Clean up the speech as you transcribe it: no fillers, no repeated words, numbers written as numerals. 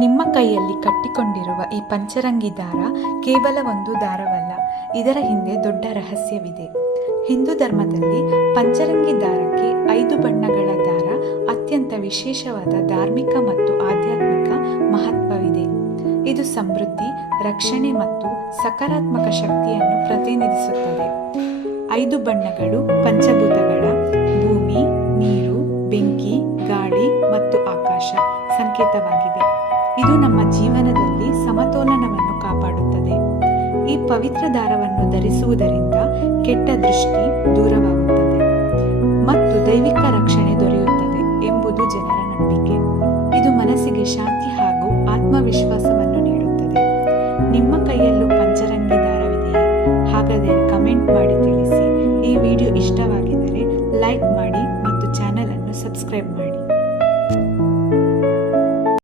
ನಿಮ್ಮ ಕೈಯಲ್ಲಿ ಕಟ್ಟಿಕೊಂಡಿರುವ ಈ ಪಂಚರಂಗಿ ದಾರ ಕೇವಲ ಒಂದು ದಾರವಲ್ಲ, ಇದರ ಹಿಂದೆ ದೊಡ್ಡ ರಹಸ್ಯವಿದೆ. ಹಿಂದೂ ಧರ್ಮದಲ್ಲಿ ಪಂಚರಂಗಿ ದಾರಕ್ಕೆ 5 ಬಣ್ಣಗಳ ದಾರ ಅತ್ಯಂತ ವಿಶೇಷವಾದ ಧಾರ್ಮಿಕ ಮತ್ತು ಆಧ್ಯಾತ್ಮಿಕ ಮಹತ್ವವಿದೆ. ಇದು ಸಮೃದ್ಧಿ, ರಕ್ಷಣೆ ಮತ್ತು ಸಕಾರಾತ್ಮಕ ಶಕ್ತಿಯನ್ನು ಪ್ರತಿನಿಧಿಸುತ್ತದೆ. 5 ಬಣ್ಣಗಳು ಪಂಚಭೂತಗಳ ಭೂಮಿ, ನೀರು, ಬೆಂಕಿ, ಗಾಳಿ ಮತ್ತು ಆಕಾಶ ಸಂಕೇತವಾಗಿವೆ. ಇದು ನಮ್ಮ ಜೀವನದಲ್ಲಿ ಸಮತೋಲನವನ್ನು ಕಾಪಾಡುತ್ತದೆ. ಈ ಪವಿತ್ರ ದಾರವನ್ನು ಧರಿಸುವುದರಿಂದ ಕೆಟ್ಟ ದೃಷ್ಟಿ ದೂರವಾಗುತ್ತದೆ ಮತ್ತು ದೈವಿಕ ರಕ್ಷಣೆ ದೊರೆಯುತ್ತದೆ ಎಂಬುದು ಜನರ ನಂಬಿಕೆ. ಇದು ಮನಸ್ಸಿಗೆ ಶಾಂತಿ ಹಾಗೂ ಆತ್ಮವಿಶ್ವಾಸ